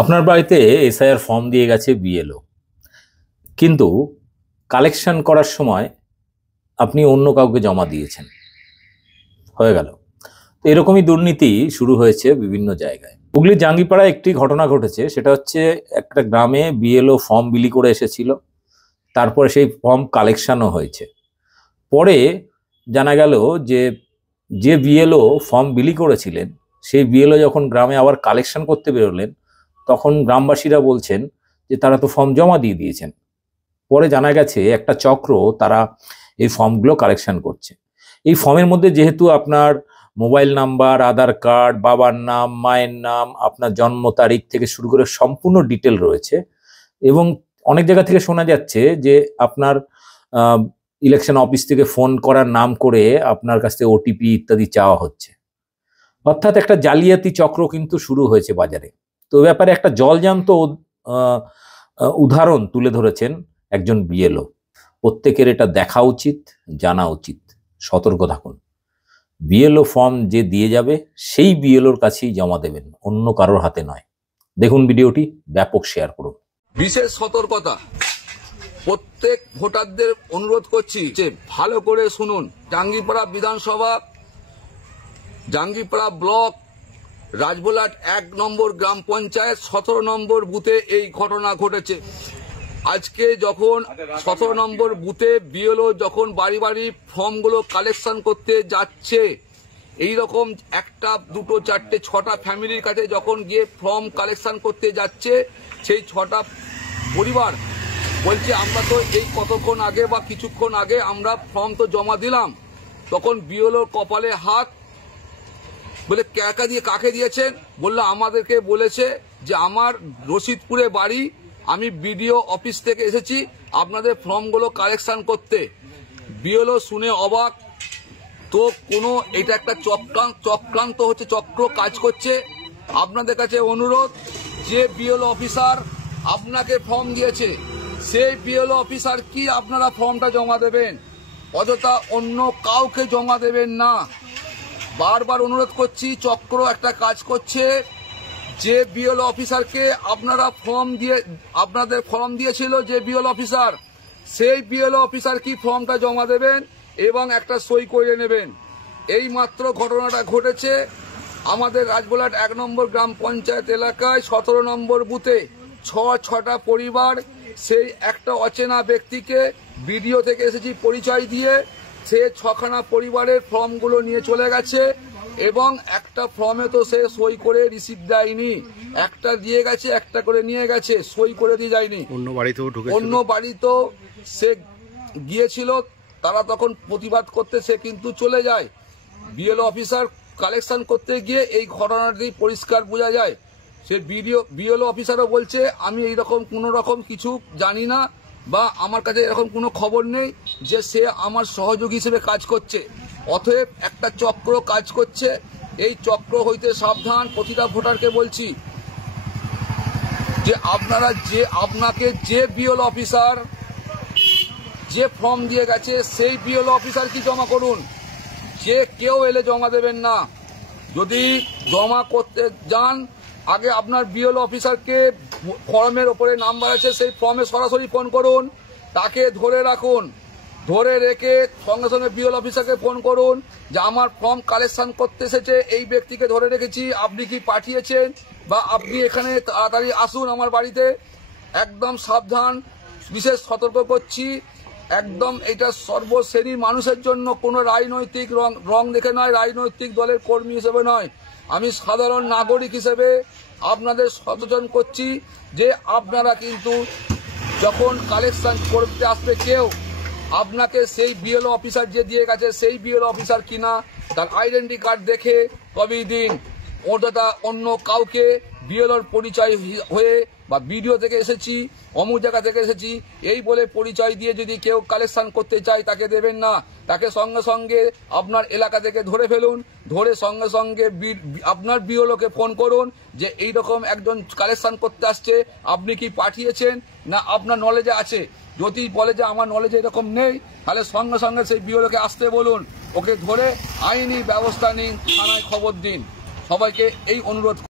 আপনার বাড়িতে SIR form দিয়ে গেছে বিএলও, কিন্তু কালেকশন করার সময় আপনি অন্য কাউকে জমা দিয়েছেন, হয়ে গেল। তো এরকমই দুর্নীতি শুরু হয়েছে বিভিন্ন জায়গায়। হুগলির জাঙ্গিপাড়ায় একটি ঘটনা ঘটেছে, সেটা হচ্ছে একটা গ্রামে বিএলও ফর্ম বিলি করে এসেছিল, তারপরে সেই ফর্ম কালেকশনও হয়েছে। পরে জানা গেল যে যে বিএলও ফর্ম বিলি করেছিলেন সেই বিএলও যখন গ্রামে আবার কালেকশন করতে বেরোলেন, তখন গ্রামবাসীরা বলছেন যে তারা তো ফর্ম জমা দিয়ে দিয়েছেন। পরে জানা গেছে একটা চক্র তারা এই ফর্মগুলো কালেকশন করছে। এই ফর্মের মধ্যে যেহেতু আপনার মোবাইল নাম্বার, আধার কার্ড, বাবার নাম, মায়ের নাম, আপনার জন্ম তারিখ থেকে শুরু করে সম্পূর্ণ ডিটেল রয়েছে, এবং অনেক জায়গা থেকে শোনা যাচ্ছে যে আপনার ইলেকশন অফিস থেকে ফোন করার নাম করে আপনার কাছ থেকে ওটিপি ইত্যাদি চাওয়া হচ্ছে। অর্থাৎ একটা জালিয়াতি চক্র কিন্তু শুরু হয়েছে বাজারে। তো ব্যাপারে একটা জলজান্ত উদাহরণ তুলে ধরেছেন একজন বিএলও। প্রত্যেকের এটা দেখা উচিত, জানা উচিত, সতর্ক থাকুন। বিএলও ফর্ম যে দিয়ে যাবে সেই বিএলওর কাছেই জমা দেবেন, অন্য কারোর হাতে নয়। দেখুন ভিডিওটি, ব্যাপক শেয়ার করুন। বিশেষ সতর্কতা, প্রত্যেক ভোটারদের অনুরোধ করছি যে ভালো করে শুনুন। জাঙ্গিপাড়া বিধানসভা, জাঙ্গিপাড়া ব্লক, রাজবোলাট 1 নম্বর গ্রাম পঞ্চায়েত 17 নম্বর বুথে এই ঘটনা ঘটেছে। আজকে যখন 17 নম্বর বুথে বিএলও যখন বাড়ি বাড়ি ফর্মগুলো কালেকশন করতে যাচ্ছে, এই রকম 1টা 2টো 4টে 6টা ফ্যামিলির কাছে যখন গিয়ে ফর্ম কালেকশন করতে যাচ্ছে, সেই 6টা পরিবার বলছে আমরা তো এই কতক্ষণ আগে বা কিছুক্ষণ আগে আমরা ফর্ম তো জমা দিলাম। তখন বিএলওর কপালে হাত, বলে ক্যাকা দিয়ে কাকে দিয়েছেন? বললো আমাদেরকে বলেছে যে আমার রশিদপুরে বাড়ি, আমি বিডিও অফিস থেকে এসেছি আপনাদের ফর্মগুলো কালেকশন করতে। বিএলও শুনে অবাক। তো কোনো এটা একটা চক্রান্ত হচ্ছে, চক্র কাজ করছে। আপনাদের কাছে অনুরোধ, যে বিএলও অফিসার আপনাকে ফর্ম দিয়েছে সেই বিএলও অফিসার কি আপনারা ফর্মটা জমা দেবেন, অযথা অন্য কাউকে জমা দেবেন না। বারবার অনুরোধ করছি, চক্র একটা কাজ করছে। যে বিএলও অফিসারকে আপনারা আপনাদের ফর্ম দিয়েছিল যে বিএলও অফিসার, সেই বিএলও অফিসার কি ফর্মটা জমা দেবেন এবং একটা সই করে নেবেন। এই মাত্র ঘটনাটা ঘটেছে আমাদের রাজবোলাট 1 নম্বর গ্রাম পঞ্চায়েত এলাকায় 17 নম্বর বুথে 6টা পরিবার সেই একটা অচেনা ব্যক্তিকে বিডিও থেকে এসেছি পরিচয় দিয়ে সে 6খানা পরিবারের ফর্মগুলো নিয়ে চলে গেছে, এবং একটা ফর্মে তো সে সই করে রিসিভ দেয়নি, একটা দিয়ে গেছে, একটা করে নিয়ে গেছে, সই করে দিয়ে যায়নি। অন্য বাড়িতেও সে গিয়েছিল, তারা তখন প্রতিবাদ করতে সে কিন্তু চলে যায়। বিএলও অফিসার কালেকশন করতে গিয়ে এই ঘটনাটি পরিষ্কার বোঝা যায়। সে বিএলও অফিসারও বলছে আমি এইরকম কোনো রকম কিছু জানি না, বা আমার কাছে এরকম কোনো খবর নেই যে সে আমার সহযোগী হিসেবে কাজ করছে। অতএব একটা চক্র কাজ করছে, এই চক্র হইতে সাবধান। প্রতিটা ভোটারকে বলছি যে আপনাকে যে বিএলও অফিসার যে ফর্ম দিয়ে গেছে সেই বিএলও অফিসার কি জমা করুন, যে কেউ এলে জমা দেবেন না। যদি জমা করতে যান, আগে আপনার বিএলও অফিসারকে, ফর্মের ওপরে নাম্বার আছে সেই ফর্মে সরাসরি ফোন করুন, তাকে ধরে রাখুন, ধরে রেখে সঙ্গে সঙ্গে বিএলও অফিসারকে ফোন করুন যে আমার ফর্ম কালেকশন করতে এসেছে, এই ব্যক্তিকে ধরে রেখেছি, আপনি কি পাঠিয়েছেন, বা আপনি এখানে তাড়াতাড়ি আসুন আমার বাড়িতে। একদম সাবধান, বিশেষ সতর্ক করছি। একদম এটা সর্বশ্রেণীর মানুষের জন্য, কোনো রাজনৈতিক রং দেখে নয়, রাজনৈতিক দলের কর্মী হিসেবে নয়, আমি সাধারণ নাগরিক হিসেবে আপনাদের সচেতন করছি যে আপনারা কিন্তু যখন কালেকশন করতে আসবে কেউ, আপনাকে সেই বিএলও অফিসার যে দিয়ে গেছে সেই বিএলও অফিসার কিনা তার আইডেন্টি কার্ড দেখে তবেই দিন। ওটা অন্য কাউকে বিএলওর পরিচয় হয়ে বা বিডিও থেকে এসেছি, অমুক জায়গা থেকে এসেছি এই বলে পরিচয় দিয়ে যদি কেউ কালেকশন করতে চায় তাকে দেবেন না। তাকে সঙ্গে সঙ্গে আপনার এলাকা থেকে ধরে ফেলুন, ধরে সঙ্গে সঙ্গে আপনার বিএলওকে ফোন করুন যে এইরকম একজন কালেকশন করতে আসছে, আপনি কি পাঠিয়েছেন না আপনার নলেজে আছে। যদি বলে যে আমার নলেজে এরকম নেই, তাহলে সঙ্গে সঙ্গে সেই বিএলওকে আসতে বলুন, ওকে ধরে আইনি ব্যবস্থা নিন, থানায় খবর দিন। সবাইকে এই অনুরোধ।